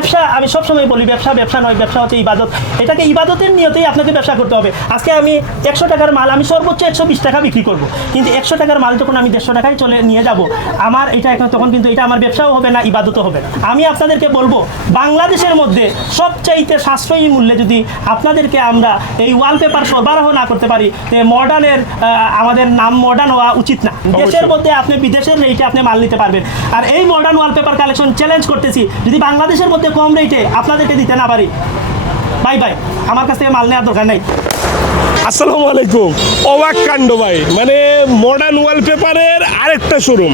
ব্যবসা আমি সবসময় বলি ব্যবসা ব্যবসা নয় ব্যবসা হচ্ছে ইবাদত। এটাকে ইবাদতের নিয়তেই আপনাকে ব্যবসা করতে হবে। আজকে আমি একশো টাকার মাল আমি সর্বোচ্চ একশো বিশ টাকা বিক্রি করব। কিন্তু একশো টাকার মাল যখন আমি দেড়শো টাকায় চলে নিয়ে যাব আমার এটা এখন তখন কিন্তু এটা আমার ব্যবসাও হবে না ইবাদতও হবে না। আমি আপনাদেরকে বলব বাংলাদেশের মধ্যে সবচাইতে সাশ্রয়ী মূল্যে যদি আপনাদেরকে আমরা এই ওয়ালপেপার সরবরাহ না করতে পারি মডার্নের আমাদের নাম মডার্ন হওয়া উচিত না। দেশের মধ্যে আপনি বিদেশের রেটে আপনি মাল নিতে পারবেন। আর এই মডার্ন ওয়ালপেপার কালেকশন চ্যালেঞ্জ করতেছি যদি বাংলাদেশের মধ্যে কম রেটে আপনাদেরকে দিতে না পারি। বাই বাই, আমার কাছ থেকে মাল নেওয়ার দরকার নেই। আসসালামু আলাইকুম। অবাক কাণ্ড ভাই মানে মডার্ন ওয়ালপেপারের আরেকটা শোরুম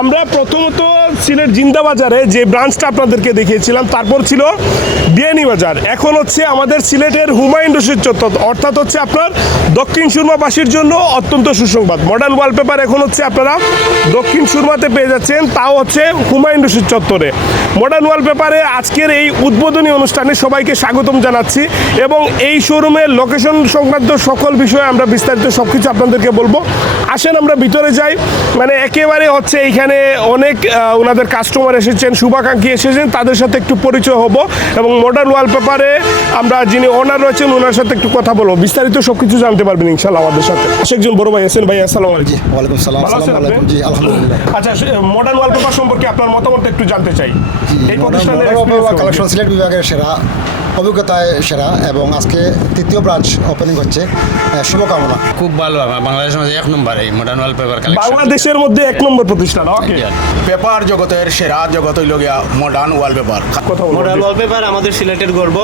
আমরা প্রথমত সিলেট জিন্দা বাজারে যে ব্রাঞ্চটা আপনাদেরকে দেখিয়েছিলাম, তারপর ছিল বিয়ানি বাজার। এখন হচ্ছে আমাদের সিলেটের হুমায়ুন রশিদ চত্বর, অর্থাৎ হচ্ছে আপনার দক্ষিণ সুরমাবাসীর জন্য অত্যন্ত সুসংবাদ। মডার্ন ওয়ালপেপার এখন হচ্ছে আপনারা দক্ষিণ সুরমাতে পেয়ে যাচ্ছেন, তাও হচ্ছে হুমায়ুন রশিদ চত্বরে। মডার্ন ওয়ালপেপারে আজকের এই উদ্বোধনী অনুষ্ঠানে সবাইকে স্বাগতম জানাচ্ছি এবং এই শোরুমের লোকেশন সংক্রান্ত সকল বিষয়ে আমরা বিস্তারিত সব কিছু আপনাদেরকে বলব। আসেন আমরা ভিতরে যাই। মানে একেবারে হচ্ছে এইখানে অনেক ওনাদের কাস্টমার এসেছেন শুভাকাঙ্ক্ষী এসেছেন তাদের সাথে একটু পরিচয় হব এবং মডার্ন ওয়ালপেপারে আমরা যিনি ওনার রয়েছেন ওনার সাথে একটু কথা বলব। বিস্তারিত সব কিছু জানতে পারবেন ইনশাল্লাহ আমাদের সাথে। একজন বড় ভাই আছেন ভাই আসসালামু আলাইকুম। ওয়ালাইকুম সালাম। আচ্ছা মডার্ন ওয়ালপেপার সম্পর্কে আপনার মতামত একটু জানতে চাই। এই প্রতিষ্ঠানের কালেকশন সিলেট বিভাগের সেরা অভিজ্ঞতায় সেরা এবং আজকে তৃতীয় ব্রাঞ্চ ওপেনিং হচ্ছে শুভকামনা। খুব ভালো বাংলাদেশের মধ্যে এক নম্বর এই মডার্ন ওয়ালপেপার কালেকশন বাংলাদেশের মধ্যে এক নম্বর প্রতিষ্ঠান ওকে পেপার জগতের সেরা জগত হইল গিয়া মডার্ন ওয়ালপেপার মডাল ওয়ালপেপার আমাদের সিলেটের গর্ব।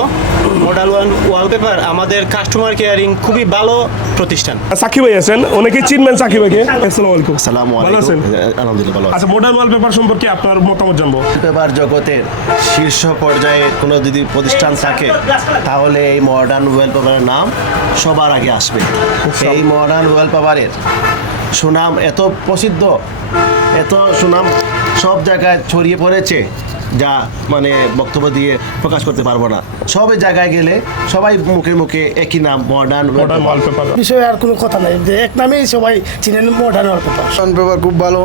মডাল ওয়ালপেপার আমাদের কাস্টমার কেয়ারিং খুবই ভালো প্রতিষ্ঠান। সাকিব ভাই আছেন অনেকে চিনবেন সাকিব ভাইকে। আসসালামু আলাইকুম। আসসালামু ভালো আছেন? আলাইকুম আলহামদুলিল্লাহ ভালো আচ্ছা মডার্ন ওয়ালপেপার সম্পর্কে আপনার মতামত জানব। পেপার জগতের শীর্ষ পর্যায়ে কোনো যদি প্রতিষ্ঠান থাকে তাহলে এই মডার্ন ওয়েল ওয়েলপেপারের নাম সবার আগে আসবে। এই মডার্ন ওয়েলপেপারের সুনাম এত প্রসিদ্ধ এত সুনাম সব জায়গায় ছড়িয়ে পড়েছে যা মানে বক্তব্য দিয়ে প্রকাশ করতে পারব না। সব জায়গায় গেলে সবাই মুখে মুখে একই নাম মডার্ন বিষয়ে আর কোনো কথা নাই। যে এক নামেই সবাই চিনেন মডার্ন ওয়ালপেপার পেপার খুব ভালো।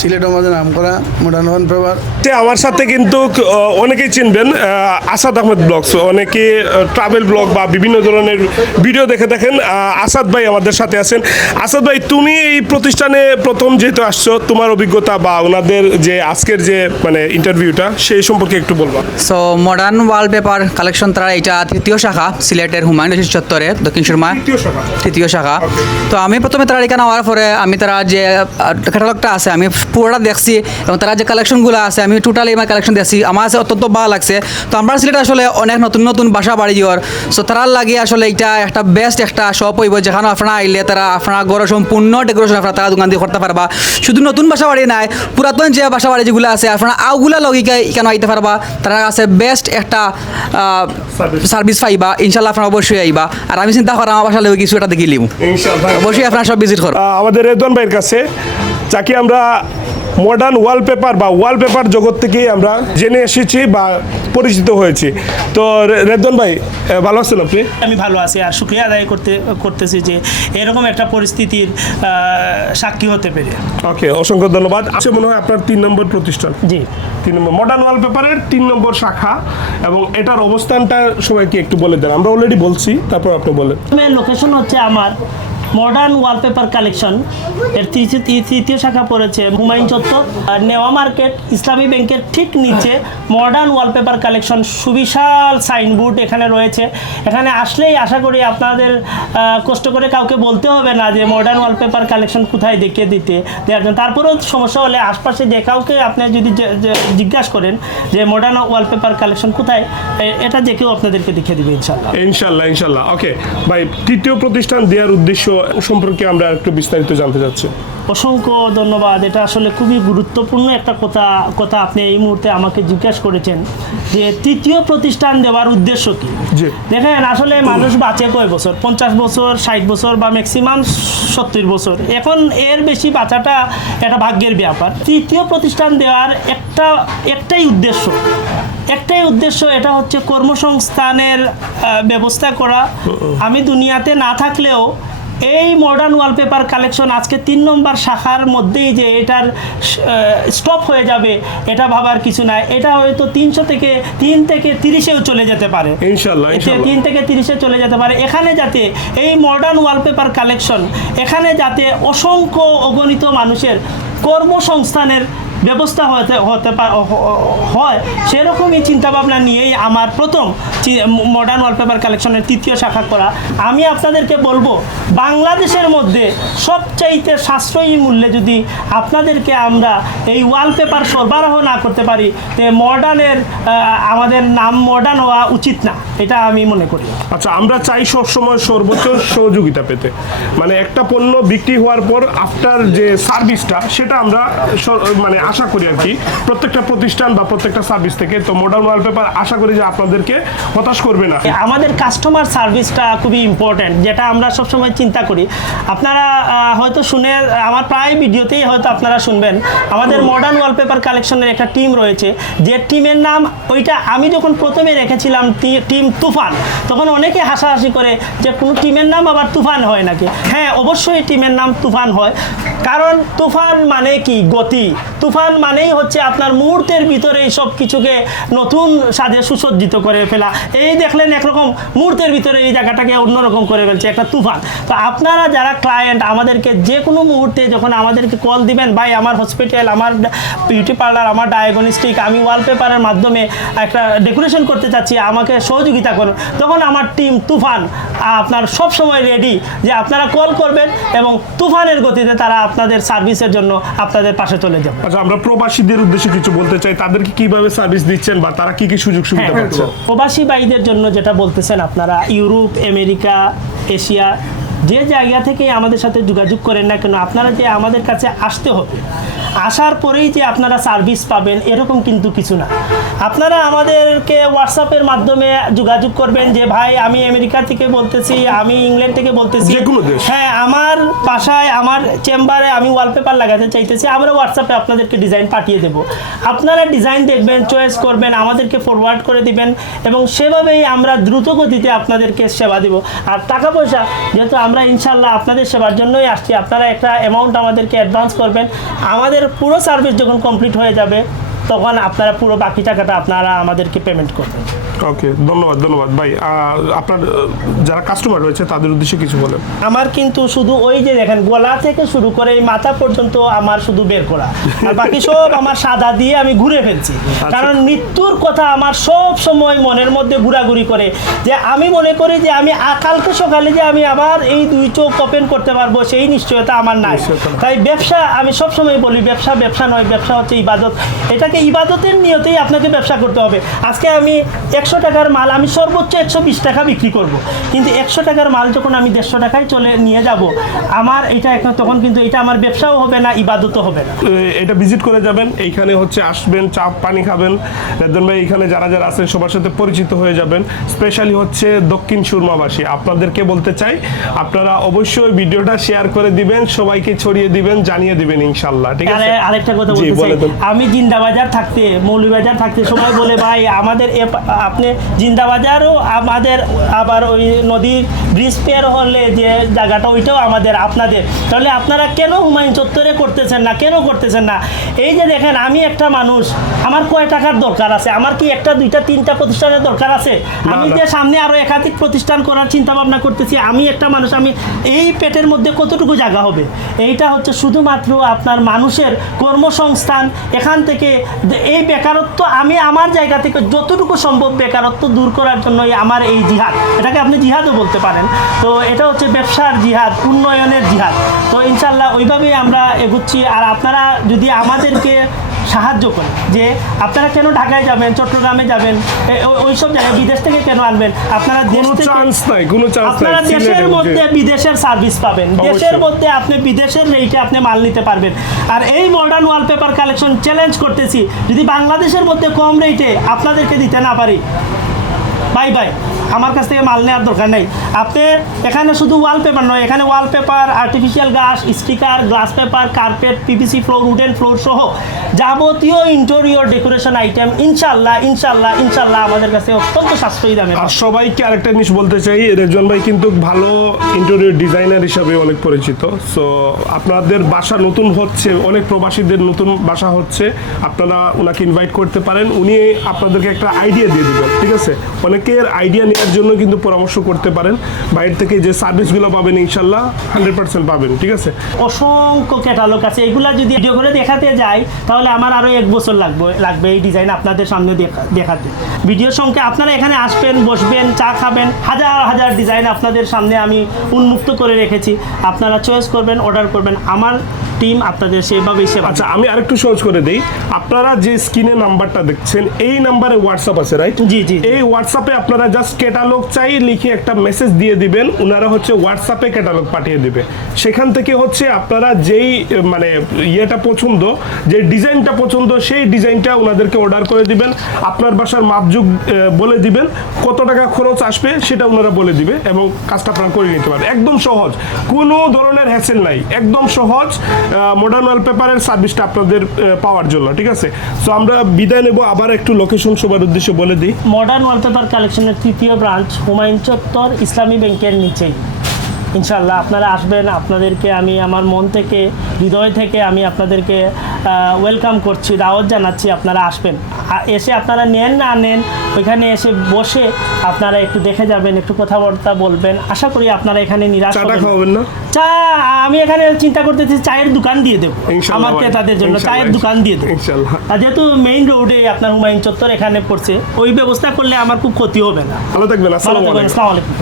সিলেটের মধ্যে নাম করা মডার্ন ওয়ান পেপার। তে আমার সাথে কিন্তু অনেকেই চিনবেন আসাদ আহমেদ ব্লগস। অনেকে ট্রাভেল ব্লগ বা বিভিন্ন ধরনের ভিডিও দেখে দেখেন আসাদ ভাই আমাদের সাথে আছেন। আসাদ ভাই তুমি এই প্রতিষ্ঠানে প্রথম যেহেতু আসছো তোমার অভিজ্ঞতা বা ওনাদের যে আজকের যে মানে ইন্টারভিউটা সেই সম্পর্কে একটু বলবা। সো মডার্ন ওয়ালপেপার কালেকশন তারা এটা তৃতীয় শাখা সিলেটের হুমায়ুন রশিদ চত্বরে দক্ষিণ সুরমা। তৃতীয় শাখা। তৃতীয় শাখা। তো আমি প্রথমে তারা এখানে হওয়ার পরে আমি তারা যে ক্যাটালগটা আছে আমি পুরোটা দেখছি এবং তারা যে কালেকশনগুলো আছে আমি টোটালি আমার কালেকশন দেখছি। আমার কাছে অত্যন্ত ভালো লাগছে। তো আমার সিলেট আসলে অনেক নতুন নতুন বাসা বাড়ি দিওর সো তারার লাগে আসলে এটা একটা বেস্ট একটা শপ হইব যেখানে আপনারা আইলে তারা আপনার ঘর সম্পূর্ণ ডেকোরেশন আপনারা তারা দোকান দিয়ে করতে পারবা। শুধু নতুন বাসা বাড়ি নাই পুরাতন যে বাসা বাড়ি যেগুলো আছে আপনারা আউগুলা লগিকা কেন আইতে পারবা? তারা কাছে বেস্ট একটা সার্ভিস পাইবা। ইনশাল্লাহ আপনারা অবশ্যই আইবা। আর আমি চিন্তা করা আমার বাসা লেগে কিছু একটা দেখি ইনশাআল্লাহ। অবশ্যই আপনারা সব ভিজিট করো। আমাদের রেদওয়ান ভাইয়ের কাছে যাকে আমরা মডার্ন ওয়ালপেপার বা ওয়ালপেপার জগৎ থেকেই আমরা জেনে এসেছি বা পরিচিত হয়েছি। তো রে- রেদওয়ান ভাই ভালো আছেন আপনি? আমি ভালো আছি আর শুক্রিয়া আদায় করতে করতেছি যে এরকম একটা পরিস্থিতির সাক্ষী হতে পেরে। ওকে অসংখ্য ধন্যবাদ। আছে মনে হয় আপনার তিন নম্বর প্রতিষ্ঠান। জি। তিন নম্বর মডার্ন ওয়ালপেপারের তিন নম্বর শাখা এবং এটার অবস্থানটা সবাইকে একটু বলে দেন। আমরা অলরেডি বলছি তারপর আপনি বলেন। লোকেশন হচ্ছে আমার মডার্ন ওয়ালপেপার কালেকশন এর তৃতীয় শাখা পড়েছে হুমায়ুন চত্বর। নেওয়া মার্কেট ইসলামী ব্যাংকের ঠিক নিচে মডার্ন ওয়ালপেপার কালেকশন সুবিশাল সাইনবোর্ড এখানে রয়েছে। এখানে আসলেই আশা করি আপনাদের কষ্ট করে কাউকে বলতে হবে না যে মডার্ন ওয়ালপেপার কালেকশন কোথায় দেখে দিতে দেওয়ার জন্য। তারপরেও সমস্যা হলে আশপাশে যে কাউকে আপনি যদি জিজ্ঞাসা করেন যে মডার্ন ওয়ালপেপার কালেকশন কোথায় এটা দেখেও আপনাদেরকে দেখিয়ে দিবে ইনশাল্লাহ ইনশাল্লাহ ইনশাল্লাহ ওকে ভাই, তৃতীয় প্রতিষ্ঠান দেওয়ার উদ্দেশ্য সম্পর্কে আমরা একটু বিস্তারিত জানতে চাচ্ছি। অসংখ্য ধন্যবাদ। এটা আসলে খুবই গুরুত্বপূর্ণ একটা কথা কথা আপনি এই মুহূর্তে আমাকে জিজ্ঞাসা করেছেন যে তৃতীয় প্রতিষ্ঠান দেওয়ার উদ্দেশ্য কি? দেখেন আসলে মানুষ বাঁচে কয় বছর? পঞ্চাশ বছর ষাট বছর বা ম্যাক্সিমাম সত্তর বছর। এখন এর বেশি বাঁচাটা একটা ভাগ্যের ব্যাপার। তৃতীয় প্রতিষ্ঠান দেওয়ার একটা একটাই উদ্দেশ্য। একটাই উদ্দেশ্য এটা হচ্ছে কর্মসংস্থানের ব্যবস্থা করা। আমি দুনিয়াতে না থাকলেও এই মডার্ন ওয়ালপেপার কালেকশন আজকে তিন নম্বর শাখার মধ্যেই যে এটার স্টপ হয়ে যাবে এটা ভাবার কিছু নাই। এটা হয়তো তিনশো থেকে তিন থেকে তিরিশেও চলে যেতে পারে। ইনশাল্লাহ। তিন থেকে তিরিশে চলে যেতে পারে। এখানে যাতে এই মডার্ন ওয়ালপেপার কালেকশন এখানে যাতে অসংখ্য অগণিত মানুষের কর্মসংস্থানের ব্যবস্থা হতে হতে হয়। সেরকমই চিন্তাভাবনা নিয়েই আমার প্রথম মডার্ন ওয়ালপেপার কালেকশনের তৃতীয় শাখা করা। আমি আপনাদেরকে বলব, বাংলাদেশের মধ্যে সবচাইতে সাশ্রয়ী মূল্যে যদি আপনাদেরকে আমরা এই ওয়ালপেপার সরবরাহ না করতে পারি, তে মডার্নের আমাদের নাম মডার্ন হওয়া উচিত না। এটা আমি মনে করি। আচ্ছা আমরা চাই সবসময় সর্বোচ্চ সহযোগিতা পেতে। মানে একটা পণ্য বিক্রি হওয়ার পর আফটার যে সার্ভিসটা সেটা আমরা মানে আশা করি আর কি প্রত্যেকটা প্রতিষ্ঠান বা প্রত্যেকটা সার্ভিস থেকে। তো মডার্ন ওয়ালপেপার আশা করি যে আপনাদেরকে হতাশ করবে না। আমাদের কাস্টমার সার্ভিসটা খুবই ইম্পর্ট্যান্ট যেটা আমরা সবসময় চিন্তা করি। আপনারা হয়তো শুনে আমার প্রায় ভিডিওতেই হয়তো আপনারা শুনবেন আমাদের মডার্ন ওয়ালপেপার কালেকশনের একটা টিম রয়েছে। যে টিমের নাম ওইটা আমি যখন প্রথমে রেখেছিলাম টিম তুফান তখন অনেকে হাসাহাসি করে যে কোনো টিমের নাম আবার তুফান হয় নাকি? হ্যাঁ অবশ্যই টিমের নাম তুফান হয়। কারণ তুফান মানে কি? গতি। তুফান মানেই হচ্ছে আপনার মুহূর্তের ভিতরে এই সব কিছুকে নতুন সাজে সুসজ্জিত করে ফেলা। এই দেখলেন একরকম মুহূর্তের ভিতরে এই জায়গাটাকে অন্যরকম করে ফেলছে একটা তুফান। তো আপনারা যারা ক্লায়েন্ট আমাদেরকে যে কোনো মুহূর্তে যখন আমাদেরকে কল দিবেন, ভাই, আমার হসপিটাল আমার বিউটি পার্লার আমার ডায়াগনস্টিক আমি ওয়ালপেপারের মাধ্যমে একটা ডেকোরেশন করতে চাচ্ছি, আমাকে সহযোগিতা করুন। তখন আমার টিম তুফান আপনার সব সময় রেডি যে আপনারা কল করবেন এবং তুফানের গতিতে তারা আপনাদের সার্ভিসের জন্য আপনাদের পাশে চলে যাবে। আচ্ছা আমরা প্রবাসীদের উদ্দেশ্যে কিছু বলতে চাই তাদেরকে কীভাবে সার্ভিস দিচ্ছেন বা তারা কি কি সুযোগ সুবিধা পাচ্ছে প্রবাসী ভাইদের জন্য যেটা বলতেছেন আপনারা ইউরোপ আমেরিকা এশিয়া যে জায়গা থেকে আমাদের সাথে যোগাযোগ করেন না কেন আপনারা যে আমাদের কাছে আসতে হবে আসার পরেই যে আপনারা সার্ভিস পাবেন এরকম কিন্তু কিছু না। আপনারা আমাদেরকে হোয়াটসঅ্যাপের মাধ্যমে যোগাযোগ করবেন যে ভাই আমি আমেরিকা থেকে বলতেছি আমি ইংল্যান্ড থেকে বলতেছি। হ্যাঁ আমার বাসায় আমার চেম্বারে আমি ওয়ালপেপার লাগাতে চাইতেছি আমরা হোয়াটসঅ্যাপে আপনাদেরকে ডিজাইন পাঠিয়ে দেব। আপনারা ডিজাইন দেখবেন চয়েস করবেন আমাদেরকে ফরওয়ার্ড করে দিবেন এবং সেভাবেই আমরা দ্রুত গতিতে আপনাদেরকে সেবা দেব। আর টাকা পয়সা যেহেতু আমরা ইনশাল্লাহ আপনাদের সেবার জন্যই আসছি। আপনারা একটা অ্যামাউন্ট আমাদেরকে অ্যাডভান্স করবেন। আমাদের পুরো সার্ভিস যখন কমপ্লিট হয়ে যাবে তখন আপনারা পুরো বাকি টাকাটা আপনারা আমাদেরকে পেমেন্ট করবেন। ওকে ধন্যবাদ ধন্যবাদ। ভাই আপনার যারা কাস্টমার রয়েছে তাদের উদ্দেশ্যে কিছু বলেন। আমার কিন্তু শুধু ওই যে দেখেন গলা থেকে শুরু করে এই মাথা পর্যন্ত আমার শুধু বের করা। আর বাকি সব আমার সাদা দিয়ে আমি ঘুরে ফেলছি। কারণ মৃত্যুর কথা আমার সব সময় মনের মধ্যে ঘোরাঘুরি করে যে আমি মনে করি যে আমি কালকে সকালে যে আমি আবার এই দুই চোখ ওপেন করতে পারব সেই নিশ্চয়তা আমার নাই। তাই ব্যবসা আমি সব সময় বলি ব্যবসা ব্যবসা নয় ব্যবসা হচ্ছে ইবাদত। এটাকে ইবাদতের নিয়তেই আপনাকে ব্যবসা করতে হবে। আজকে আমি একশো টাকার মাল আমি সর্বোচ্চ একশো বিশ টাকা বিক্রি করব। কিন্তু একশো টাকার মাল যখন আমি দেড়শো টাকায় চলে নিয়ে যাব আমার এটা এখন তখন কিন্তু এটা আমার ব্যবসাও হবে না ইবাদতও হবে না। এটা ভিজিট করে যাবেন এইখানে হচ্ছে আসবেন চা পানি খাবেন। রেদন ভাই এখানে যারা যারা আছেন সবার সাথে পরিচিত হয়ে যাবেন। স্পেশালি হচ্ছে দক্ষিণ সুরমাবাসী আপনাদেরকে বলতে চাই আপনারা অবশ্যই ভিডিওটা শেয়ার করে দিবেন সবাইকে ছড়িয়ে দিবেন জানিয়ে দিবেন ইনশাল্লাহ ঠিক আছে? আরেকটা কথা বলতে চাই। আমি জিন্দাবাজার থাকতে মৌলবাজার থাকতে সবাই বলে ভাই আমাদের আপনি জিন্দাবাজারও আমাদের আবার ওই নদীর ব্রিজ পেয়ার হলে যে জায়গাটা ওইটাও আমাদের আপনাদের। তাহলে আপনারা কেন হুমায়ুন চত্বরে করতেছেন না? কেন করতেছেন না? এই যে দেখেন আমি একটা মানুষ আমার কয় টাকার দরকার আছে? আমার কি একটা দুইটা তিনটা প্রতিষ্ঠানের দরকার আছে? আমি যে সামনে আরও একাধিক প্রতিষ্ঠান করার চিন্তা ভাবনা করতেছি আমি একটা মানুষ আমি এই পেটের মধ্যে কতটুকু জায়গা হবে? এইটা হচ্ছে শুধুমাত্র আপনার মানুষের কর্মসংস্থান এখান থেকে যে এই বেকারত্ব আমি আমার জায়গা থেকে যতটুকু সম্ভব বেকারত্ব দূর করার জন্য আমার এই জিহাদ। এটাকে আপনি জিহাদও বলতে পারেন। তো এটা হচ্ছে ব্যবসার জিহাদ, উন্নয়নের জিহাদ। তো ইনশাল্লাহ ওইভাবেই আমরা এগুচ্ছি। আর আপনারা যদি আমাদেরকে সাহায্য করে যে আপনারা কেন ঢাকায় যাবেন চট্টগ্রামে যাবেন ওই- সব জায়গায় বিদেশ থেকে কেন আনবেন? আপনারা দেশ চান্স নাই কোনো চান্স আপনারা দেশের মধ্যে। বিদেশের সার্ভিস পাবেন। দেশের মধ্যে আপনি বিদেশের রেটে আপনি মাল নিতে পারবেন। আর এই মডার্ন ওয়ালপেপার কালেকশন চ্যালেঞ্জ করতেছি। যদি বাংলাদেশের মধ্যে কম রেটে আপনাদেরকে দিতে না পারি বাই বাই। আমার কাছ থেকে মাল নেওয়ার দরকার নেই। আপনি এখানে শুধু ওয়ালপেপার নয়, এখানে ওয়ালপেপার আর্টিফিশিয়াল গাছ sticker glass paper carpet PVC floor wooden floor সহ যাবতীয় ইন্টেরিয়র ডেকোরেশন আইটেম ইনশাল্লাহ ইনশাল্লাহ ইনশাল্লাহ আমাদের কাছে অত্যন্ত সাশ্রয়ী দামে আর সবাইকে আরেকটা জিনিস বলতে চাই, রেজওয়ান ভাই কিন্তু ভালো ইন্টেরিয়র ডিজাইনার হিসাবে অনেক পরিচিত। সো আপনাদের বাসা নতুন হচ্ছে, অনেক প্রবাসীদের নতুন বাসা হচ্ছে, আপনারা ওনাকে ইনভাইট করতে পারেন, উনি আপনাদেরকে একটা আইডিয়া দিয়ে দেবেন, ঠিক আছে? অনেকের আইডিয়া নেওয়ার জন্য কিন্তু পরামর্শ করতে পারেন। বাইরে থেকে যে সার্ভিসগুলো পাবেন ইনশাল্লাহ হান্ড্রেড পার্সেন্ট পাবেন ঠিক আছে? অসংখ্য ক্যাটালগ আছে। এগুলা যদি ভিডিও করে দেখাতে যাই তাহলে আমার আরও এক বছর লাগবে লাগবে এই ডিজাইন আপনাদের সামনে দেখাতে। ভিডিওর সঙ্গে আপনারা এখানে আসবেন বসবেন চা খাবেন হাজার হাজার ডিজাইন আপনাদের সামনে আমি উন্মুক্ত করে রেখেছি। আপনারা চয়েস করবেন অর্ডার করবেন। আমার টিম আপনাদের সেভাবেই সেবা আচ্ছা আমি আরেকটু সহজ করে দিই। আপনারা যে স্ক্রিনে নাম্বারটা দেখছেন এই নাম্বারে হোয়াটসঅ্যাপ আছে রাইট জি, জি। এই হোয়াটসঅ্যাপে আপনারা জাস্ট ক্যাটালগ চাই, লিখে একটা মেসেজ দিয়ে দিবেন। ওনারা হচ্ছে হোয়াটসঅ্যাপে ক্যাটালগ পাঠিয়ে দিবে। সেখান থেকে হচ্ছে আপনারা যেই মানে ইয়েটা পছন্দ, যে ডিজাইনটা পছন্দ, সেই ডিজাইনটা ওনাদেরকে অর্ডার করে দিবেন। আপনার বাসার মাপযুগ বলে দিবেন। কত টাকা খরচ আসবে সেটা ওনারা বলে দিবে এবং কাজটা আপনারা করে নিতে পারেন। একদম সহজ। কোনো ধরনের হ্যাসেল নাই। একদম সহজ মডার্ন ওয়ালপেপারের সার্ভিসটা আপনাদের পাওয়ার জন্য, ঠিক আছে? সো আমরা বিদায় নেব। আবার একটু লোকেশন সবার উদ্দেশ্যে বলে দিই। মডার্ন ওয়ালপেপার কালেকশনের তৃতীয় ব্রাঞ্চ হুমায়ুন চত্বর ইসলামী ব্যাংকের নিচেই ইনশাল্লাহ আপনারা আসবেন আপনাদেরকে আমি আমার মন থেকে হৃদয় থেকে আমি আপনাদেরকে ওয়েলকাম করছি দাওয়াত জানাচ্ছি আপনারা আসবেন। এসে আপনারা নেন না নেন ওইখানে এসে বসে আপনারা একটু দেখে যাবেন একটু কথাবার্তা বলবেন। আশা করি আপনারা এখানে নিরাশ চাটা হবেন না। খাওয়াবেন না? চা আমি এখানে চিন্তা করতেছি চায়ের দোকান দিয়ে দেবো। আমার ক্রেতাদের জন্য চায়ের দোকান দিয়ে দেবো। আর যেহেতু মেইন রোডে আপনার হুমায়ুন চত্বর এখানে পড়ছে ওই ব্যবস্থা করলে আমার খুব ক্ষতি হবে না। ভালো থাকবেন আসসালামু আলাইকুম।